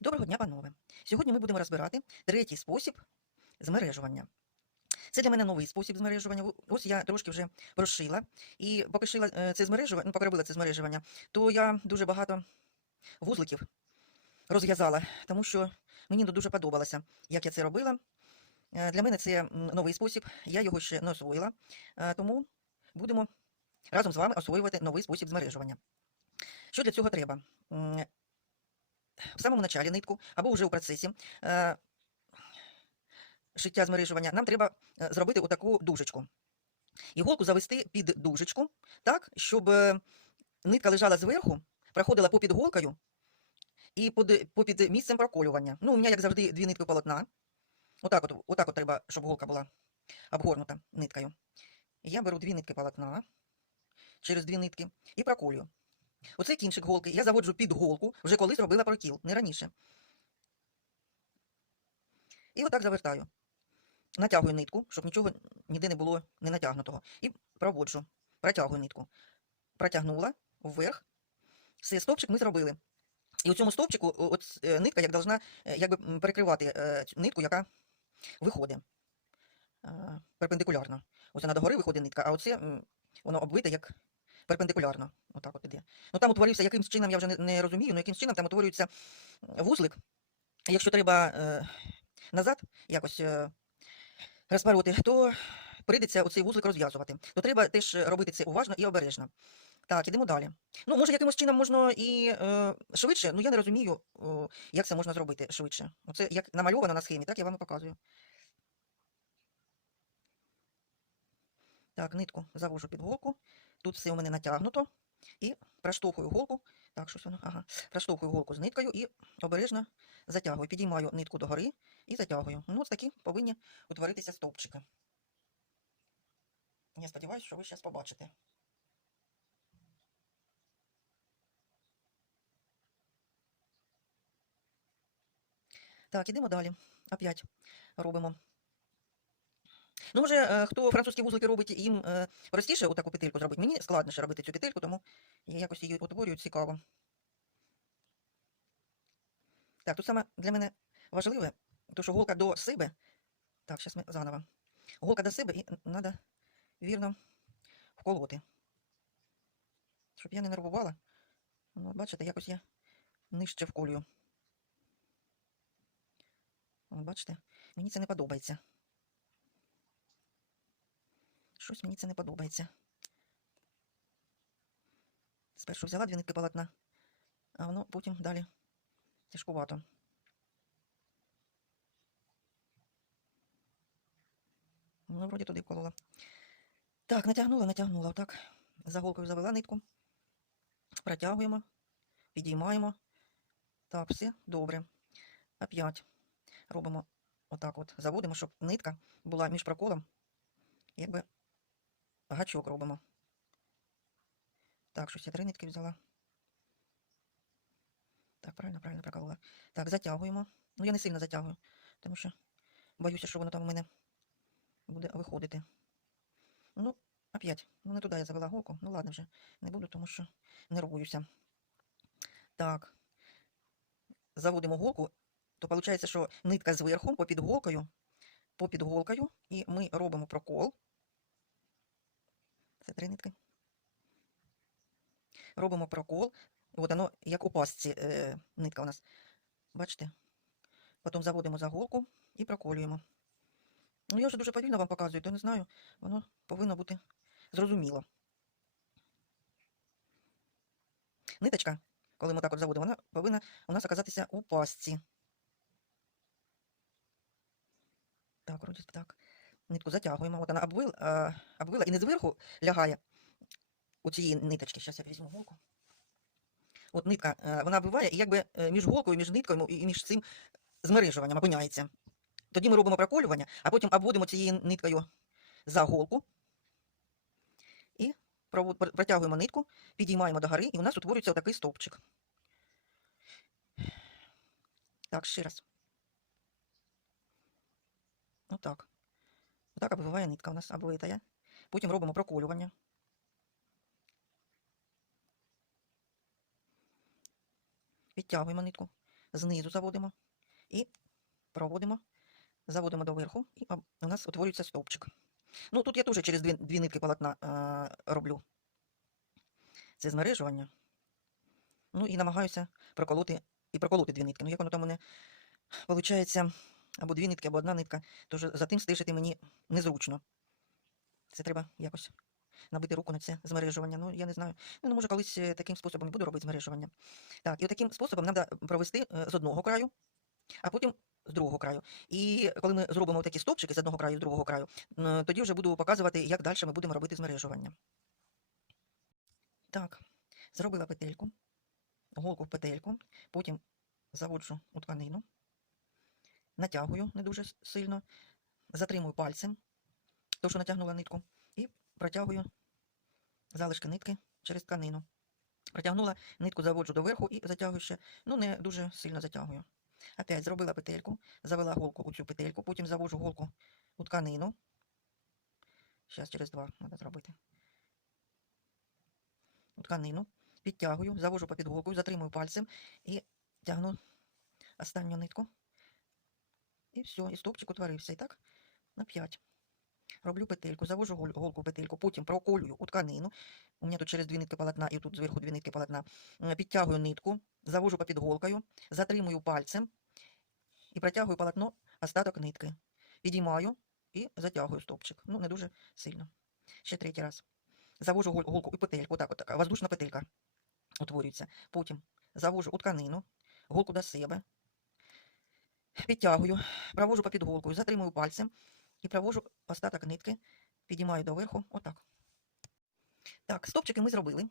Доброго дня, панове! Сьогодні ми будемо розбирати третій спосіб змережування. Це для мене новий спосіб змережування. Ось я трошки вже прошила. І поки е, це змережування, ну, поки робила це змережування, то я дуже багато вузликів розв'язала, тому що мені дуже подобалося, як я це робила. Е, Для мене це новий спосіб, я його ще не освоїла, Е, тому будемо разом з вами освоювати новий спосіб змережування. Що для цього треба? В самому началі нитку або вже у процесі е, шиття змережування нам треба е, зробити отаку дужечку. Іголку завести під дужечку, так, щоб е, нитка лежала зверху, проходила попід голкою і попід місцем проколювання. Ну, у мене, як завжди, дві нитки полотна. Отак от, отак от треба, щоб голка була обгорнута ниткою. Я беру дві нитки полотна через дві нитки і проколюю. Оцей кінчик голки я заводжу під голку, вже коли зробила прокіл, не раніше. І отак завертаю. Натягую нитку, щоб нічого ніде не було не натягнутого. І проводжу. Протягую нитку. Протягнула вверх. Все, стовпчик ми зробили. І у цьому стовпчику от е, нитка як должна е, якби перекривати е, нитку, яка виходить перпендикулярно. Оце на догори виходить нитка, а оце воно обвите як перпендикулярно. Отак от іде. Ну там утворився якимсь чином, я вже не, не розумію, ну якимсь чином там утворюється вузлик. Якщо треба е, назад якось е, розпороти, то прийдеться оцей вузлик розв'язувати. То треба теж робити це уважно і обережно. Так, ідемо далі. Ну, може, якимось чином можна і е, швидше, ну я не розумію, о, як це можна зробити швидше. Оце як намальовано на схемі, так я вам і показую. Так, нитку завожу під голку. Тут все у мене натягнуто. І проштовхую голку. Так, щось воно. Ага. Проштовхую голку з ниткою і обережно затягую. Підіймаю нитку догори і затягую. Ну, ось такі повинні утворитися стовпчики. Я сподіваюся, що ви зараз побачите. Так, ідемо далі. Опять робимо. Ну, може, е, хто французькі вузлики робить, їм е, простіше отаку петельку зробити. Мені складніше робити цю петельку, тому я якось її утворюю цікаво. Так, тут саме для мене важливе, то що голка до себе. Так, зараз ми заново. Голка до себе і треба вірно вколоти. Щоб я не нервувала. Ну, бачите, якось я нижче вколюю. Бачите, мені це не подобається. Щось мені це не подобається. Спершу взяла дві нитки полотна, а воно потім далі тяжкувато. Ну, вроді туди вколола. Так, натягнула, натягнула. Отак. За голкою завела нитку. Протягуємо, підіймаємо. Так, все добре. Опять робимо отак от. Заводимо, щоб нитка була між проколом. Якби гачок робимо. Так, щось я три нитки взяла. Так, правильно, правильно проколола. Так, затягуємо. Ну, я не сильно затягую, тому що боюся, що воно там у мене буде виходити. Ну, опять. Ну, не туди я завела голку. Ну, ладно вже, не буду, тому що нервуюся. Так. Заводимо голку, то виходить, що нитка зверху, попід голкою, попід голкою, і ми робимо прокол. Це три нитки. Робимо прокол. От воно, як у пастці е, нитка у нас. Бачите? Потім заводимо за голку і проколюємо. Ну, я вже дуже повільно вам показую, то не знаю, воно повинно бути зрозуміло. Ниточка, коли ми так от заводимо, вона повинна у нас оказатися у пастці. Так, вроді так. Нитку затягуємо. От вона обвил, а, обвила і не зверху лягає у цієї ниточки. Зараз я візьму голку. От нитка, е, вона обвиває і якби е, між голкою, між ниткою і між цим змережуванням опиняється. Тоді ми робимо проколювання, а потім обводимо цією ниткою за голку і протягуємо нитку, підіймаємо догори, і у нас утворюється отакий стовпчик. Так, ще раз. Отак. Отак обвиває нитка у нас обвитає. Потім робимо проколювання. Підтягуємо нитку. знизу заводимо і проводимо, заводимо доверху, і у нас утворюється стовпчик. Ну, тут я теж через дві, дві нитки полотна е, роблю. Це змережування. Ну і намагаюся проколоти і проколоти дві нитки. Ну, як воно там у мене виходить, або дві нитки, або одна нитка, то за тим стежити мені незручно. Це треба якось набити руку на це змережування. Ну, я не знаю. Ну, може, колись е, таким способом буду робити змережування. Так, і таким способом треба провести е, з одного краю, а потім з другого краю. І коли ми зробимо такі стовпчики з одного краю і з другого краю, тоді вже буду показувати, як далі ми будемо робити змережування. Так, зробила петельку, голку в петельку, потім заводжу у тканину, натягую не дуже сильно, затримую пальцем, то, що натягнула нитку, і протягую залишки нитки через тканину. Протягнула нитку, заводжу доверху і затягую ще, ну не дуже сильно затягую. Опять зробила петельку, завела голку у цю петельку, потім завожу голку у тканину. Зараз через два треба зробити. У тканину, підтягую, завожу попід голкою, затримую пальцем і тягну останню нитку. І все, і стовпчик утворився. І так на 5. Роблю петельку, завожу голку в петельку, потім проколюю у тканину. У мене тут через дві нитки полотна і тут зверху дві нитки полотна. Підтягую нитку, завожу попід голкою, затримую пальцем і протягую полотно остаток нитки. Підіймаю і затягую стовпчик. Ну, не дуже сильно. Ще третій раз. Завожу голку і петельку, отак, отак, воздушна петелька утворюється. Потім завожу у тканину, голку до себе, підтягую, провожу попід голкою, затримую пальцем і провожу остаток нитки, підіймаю доверху, отак. Так, стовпчики ми зробили.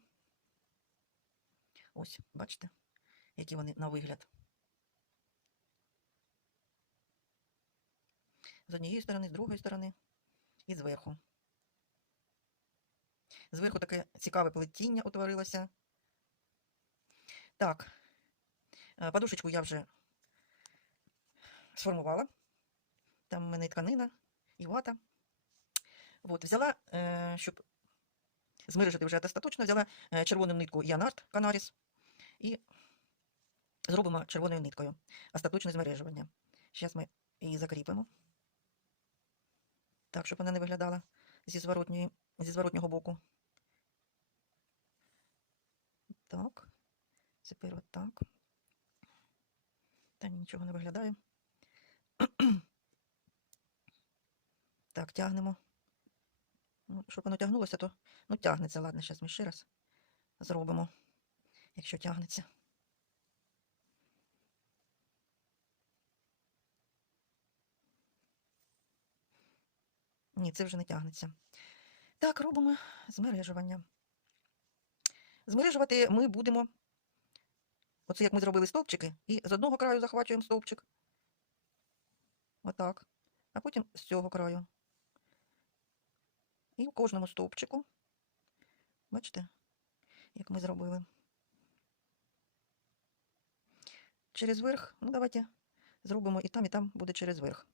Ось, бачите, які вони на вигляд. З однієї сторони, з другої сторони і зверху. Зверху таке цікаве плетіння утворилося. Так, е, подушечку я вже сформувала. Там в мене тканина і вата. От, взяла, е, щоб змережити вже остаточно, взяла е, червону нитку Янарт Канаріс і зробимо червоною ниткою остаточне змережування. Зараз ми її закріпимо. Так, щоб вона не виглядала зі, зворотньої, зі зворотнього боку. Так. Тепер отак. Та нічого не виглядає. Так, тягнемо. Ну, щоб воно тягнулося, то ну, тягнеться. Ладно, зараз ми ще раз зробимо, якщо тягнеться. Ні, це вже не тягнеться. Так, робимо змережування. Змережувати ми будемо. Оце як ми зробили стовпчики, і з одного краю захвачуємо стовпчик. Отак. А потім з цього краю. І в кожному стовпчику. Бачите, як ми зробили. Через верх. Ну, давайте зробимо і там, і там буде через верх.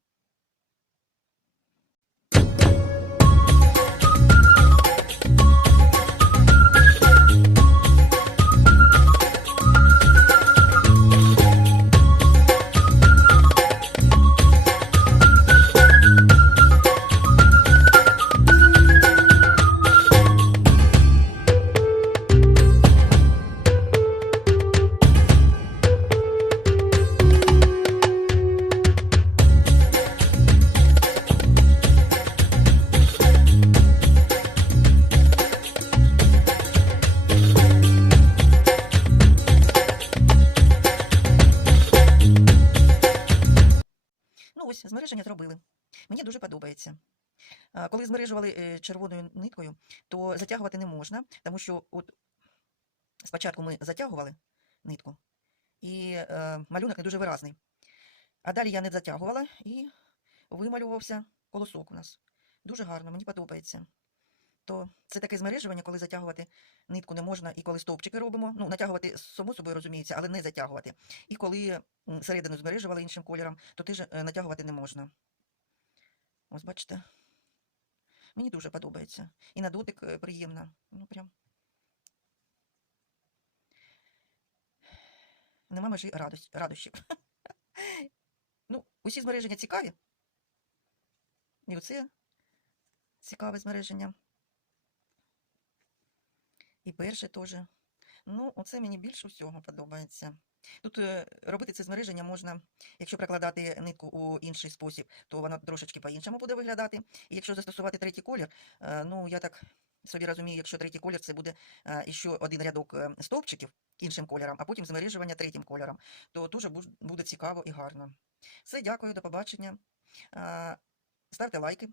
Подобається. Коли змережували е, червоною ниткою, то затягувати не можна, тому що от спочатку ми затягували нитку, і е, малюнок не дуже виразний. А далі я не затягувала і вималювався колосок у нас. Дуже гарно, мені подобається. То це таке змережування, коли затягувати нитку не можна, і коли стовпчики робимо. Ну, натягувати само собою розуміється, але не затягувати. І коли середину змережували іншим кольором, то теж е, натягувати не можна. Ось бачите. Мені дуже подобається. І на дотик е, приємно. Ну, прям. нема межі радощів. ну, усі змереження цікаві. І оце цікаве змереження. І перше теж. Ну, оце мені більше всього подобається. Тут е, робити це змереження можна, якщо прикладати нитку у інший спосіб, то вона трошечки по-іншому буде виглядати. І якщо застосувати третій колір, е, ну я так собі розумію, якщо третій колір, це буде е, іще один рядок стовпчиків іншим кольором, а потім змережування третім кольором, то дуже буде цікаво і гарно. Все, дякую, до побачення. Ставте лайки,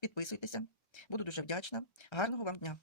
підписуйтеся. Буду дуже вдячна. Гарного вам дня!